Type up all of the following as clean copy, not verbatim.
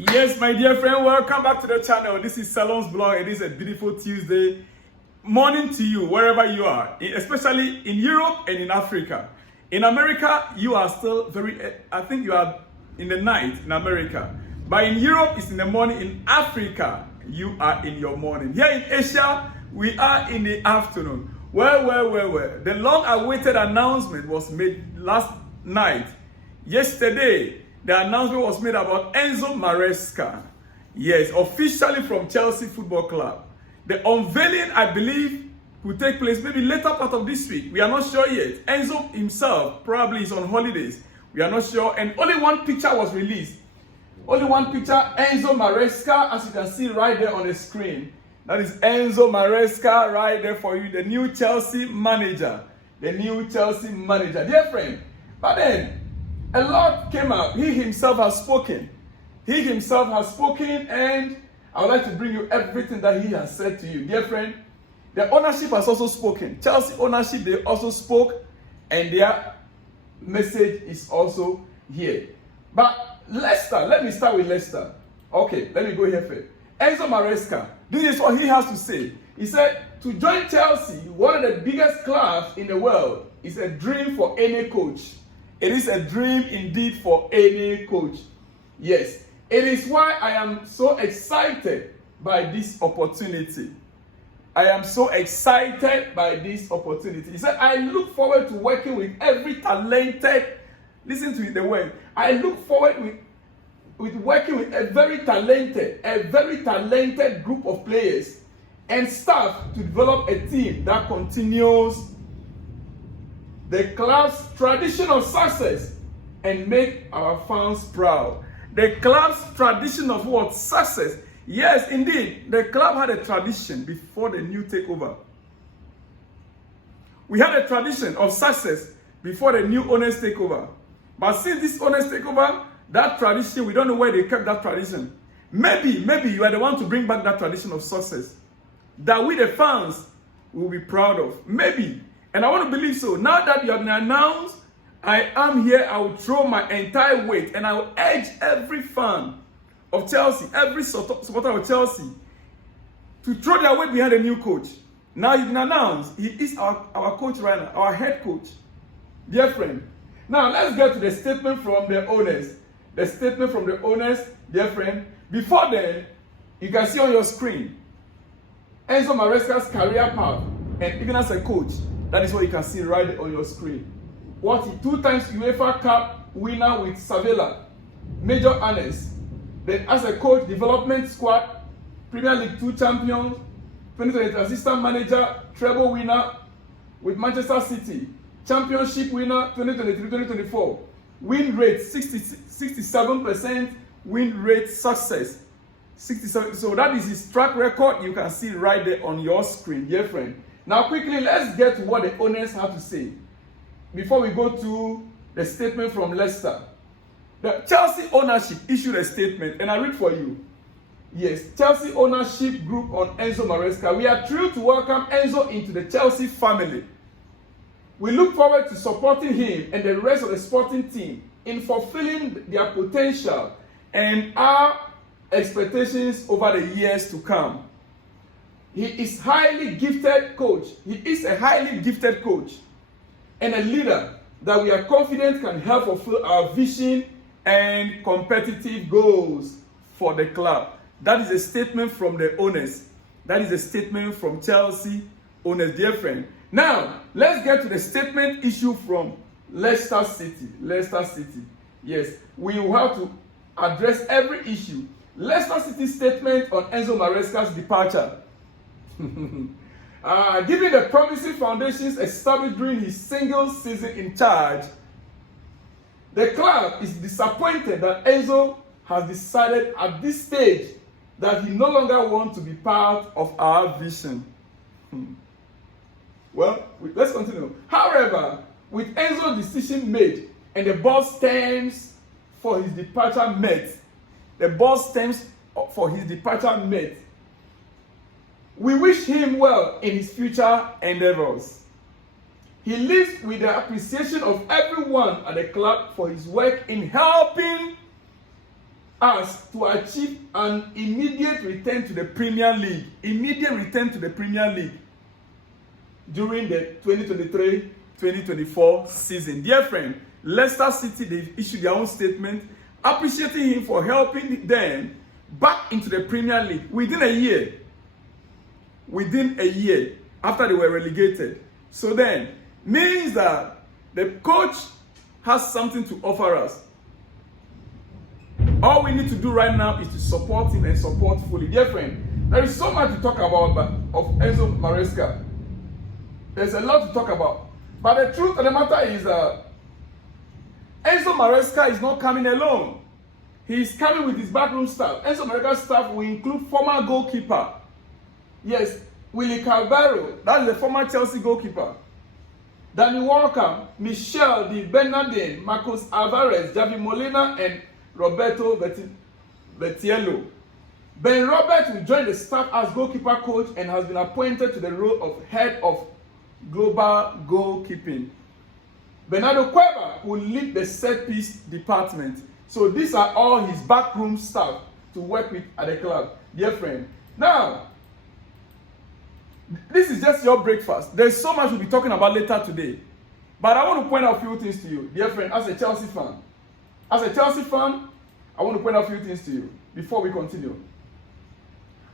Yes, my dear friend, welcome back to the channel. This is Salon's blog. It is a beautiful Tuesday morning to you, wherever you are, especially in Europe and in Africa. In America, you are still I think you are in the night in America. But in Europe, it's in the morning. In Africa, you are in your morning. Here in Asia, we are in the afternoon. Well. The long-awaited announcement was made last night. Yesterday, the announcement was made about Enzo Maresca. Yes, officially from Chelsea Football Club. The unveiling, I believe, will take place maybe later part of this week. We are not sure yet. Enzo himself probably is on holidays. We are not sure. And only one picture was released. Only one picture, Enzo Maresca, as you can see right there on the screen. That is Enzo Maresca right there for you, the new Chelsea manager. The new Chelsea manager. Dear friend, but then, a lot came out. He himself has spoken. He himself has spoken, and I would like to bring you everything that he has said to you. Dear friend, the ownership has also spoken. Chelsea ownership, they also spoke, and their message is also here. But Leicester, let me start with Leicester. Okay, let me go here first. Enzo Maresca, this is what he has to say. He said, to join Chelsea, one of the biggest clubs in the world, is a dream for any coach. It is a dream indeed for any coach. Yes, it is why I am so excited by this opportunity. I am so excited by this opportunity. He said, I look forward to working with every talented, listen to the word, I look forward with working with a very talented group of players and staff to develop a team that continues the club's tradition of success and make our fans proud. The club's tradition of what? Success. Yes, indeed. The club had a tradition before the new takeover. We had a tradition of success before the new owners take over. But since this owners take over, that tradition, we don't know where they kept that tradition. Maybe you are the one to bring back that tradition of success that we, the fans, will be proud of. Maybe. And I want to believe so. Now that you have been announced, I am here. I will throw my entire weight and I will urge every fan of Chelsea, every supporter of Chelsea, to throw their weight behind a new coach. Now you've been announced. He is our coach right now, our head coach. Dear friend. Now let's get to the statement from the owners. The statement from the owners, dear friend. Before then, you can see on your screen Enzo Maresca's career path, and even as a coach, that is what you can see right on your screen. What he 2 times UEFA Cup winner with Sevilla, major honors. Then as a coach, development squad, Premier League 2 champions, 2020 assistant manager, treble winner with Manchester City, championship winner 2023-2024, win rate 67% win rate success. 67. So that is his track record. You can see right there on your screen, dear friend. Now quickly, let's get to what the owners have to say before we go to the statement from Leicester. The Chelsea ownership issued a statement, and I read for you. Yes, Chelsea ownership group on Enzo Maresca. We are thrilled to welcome Enzo into the Chelsea family. We look forward to supporting him and the rest of the sporting team in fulfilling their potential and our expectations over the years to come. He is highly gifted coach. He is a highly gifted coach and a leader that we are confident can help fulfill our vision and competitive goals for the club. That is a statement from the owners. That is a statement from Chelsea owners, dear friend. Now, let's get to the statement issue from Leicester City. Leicester City. Yes, we will have to address every issue. Leicester City statement on Enzo Maresca's departure. Given the promising foundations established during his single season in charge, the club is disappointed that Enzo has decided at this stage that he no longer wants to be part of our vision. Well, let's continue. However, with Enzo's decision made and the boss terms for his departure met, we wish him well in his future endeavors. He lives with the appreciation of everyone at the club for his work in helping us to achieve an immediate return to the Premier League. Immediate return to the Premier League during the 2023-2024 season. Dear friend, Leicester City, they issued their own statement appreciating him for helping them back into the Premier League within a year. Within a year after they were relegated. So then, means that the coach has something to offer us. All we need to do right now is to support him and support fully. Dear friend, there is so much to talk about of Enzo Maresca. There's a lot to talk about. But the truth of the matter is that Enzo Maresca is not coming alone. He is coming with his backroom staff. Enzo Maresca's staff will include former goalkeeper. Yes, Willie Calvero, that is the former Chelsea goalkeeper. Danny Walker, Michel Di Bernardin, Marcos Alvarez, Javi Molina, and Roberto Vetiello. Ben Robert will join the staff as goalkeeper coach and has been appointed to the role of head of global goalkeeping. Bernardo Cueva will lead the set-piece department. So these are all his backroom staff to work with at the club. Dear friend. Now, this is just your breakfast. There's so much we'll be talking about later today. But I want to point out a few things to you, dear friend, as a Chelsea fan. As a Chelsea fan, I want to point out a few things to you before we continue.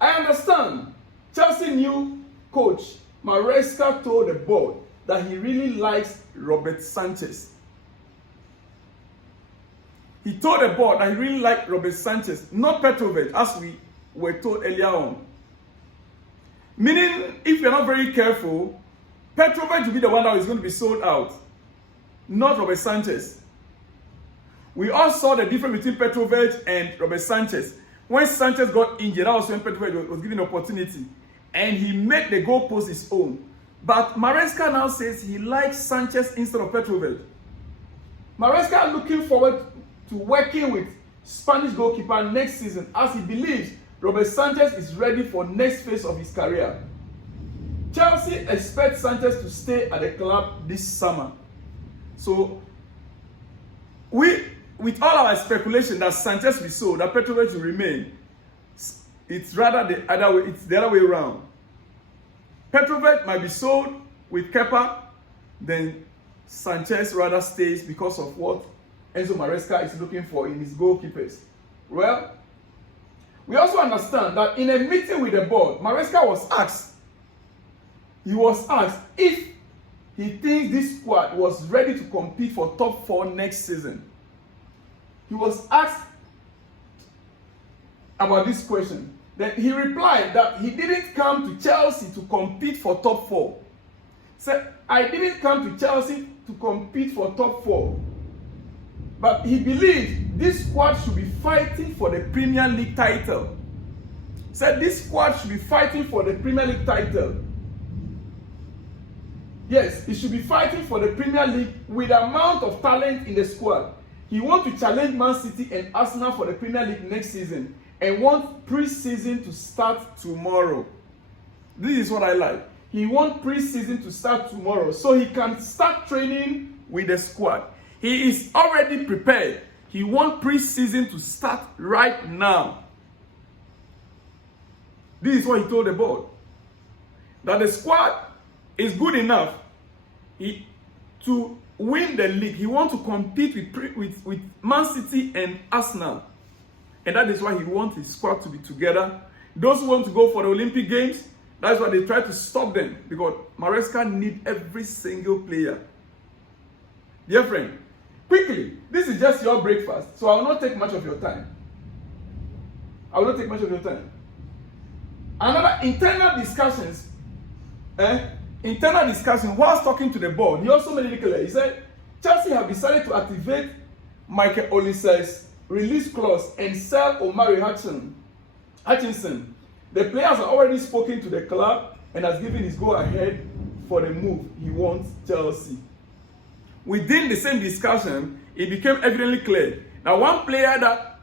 I understand Chelsea new coach Maresca told the board that he really likes Robert Sanchez. He told the board that he really liked Robert Sanchez, not Petrovic, as we were told earlier on. Meaning, if you're not very careful, Petrovic will be the one that is going to be sold out, not Robert Sanchez. We all saw the difference between Petrovic and Robert Sanchez. When Sanchez got injured, that was when Petrovic was given an opportunity. And he made the goalpost his own. But Maresca now says he likes Sanchez instead of Petrovic. Maresca looking forward to working with Spanish goalkeeper next season as he believes Robert Sanchez is ready for next phase of his career. Chelsea expects Sanchez to stay at the club this summer. So, with all our speculation that Sanchez will be sold, that Petrovic will remain, it's rather the other way. It's the other way around. Petrovic might be sold with Kepa, then Sanchez rather stays because of what Enzo Maresca is looking for in his goalkeepers. Well, we also understand that in a meeting with the board, Maresca was asked. He was asked if he thinks this squad was ready to compete for top 4 next season. He was asked about this question. Then he replied that he didn't come to Chelsea to compete for top 4. Said, I didn't come to Chelsea to compete for top 4. But he believed this squad should be fighting for the Premier League title. Said this squad should be fighting for the Premier League title. Yes, he should be fighting for the Premier League with the amount of talent in the squad. He wants to challenge Man City and Arsenal for the Premier League next season and wants pre-season to start tomorrow. This is what I like. He wants pre-season to start tomorrow so he can start training with the squad. He is already prepared. He wants pre-season to start right now. This is what he told the board. That the squad is good enough to win the league. He wants to compete with Man City and Arsenal. And that is why he wants his squad to be together. Those who want to go for the Olympic Games, that's why they try to stop them. Because Maresca needs every single player. Dear friend, quickly, this is just your breakfast. So I will not take much of your time. Another internal discussions. Whilst talking to the board, he also made it clear. He said, Chelsea have decided to activate Michael Olise's release clause and sell Omari Hutchinson. The players have already spoken to the club and has given his go-ahead for the move. He wants Chelsea. Within the same discussion, it became evidently clear that one player that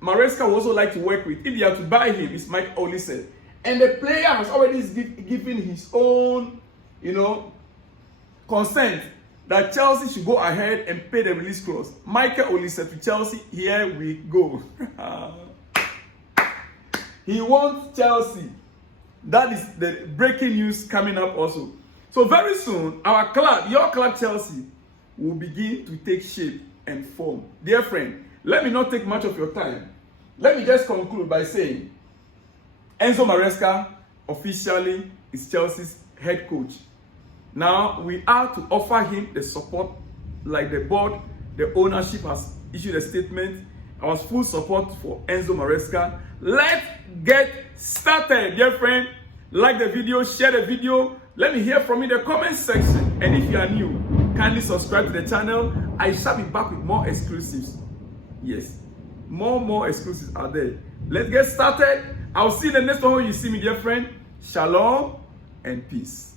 Maresca would also like to work with, if he had to buy him, is Mike Olise. And the player has already given his own, consent that Chelsea should go ahead and pay the release clause. Michael Olise to Chelsea, here we go. He wants Chelsea. That is the breaking news coming up also. So very soon, our club, your club Chelsea, will begin to take shape and form. Dear friend, let me not take much of your time. Let me just conclude by saying, Enzo Maresca officially is Chelsea's head coach. Now, we are to offer him the support, like the board, the ownership has issued a statement. Our full support for Enzo Maresca. Let's get started, dear friend. Like the video, share the video. Let me hear from you in the comment section. And if you are new, kindly subscribe to the channel. I shall be back with more exclusives. Yes, more exclusives are there. Let's get started. I'll see you in the next one when you see me, dear friend. Shalom and peace.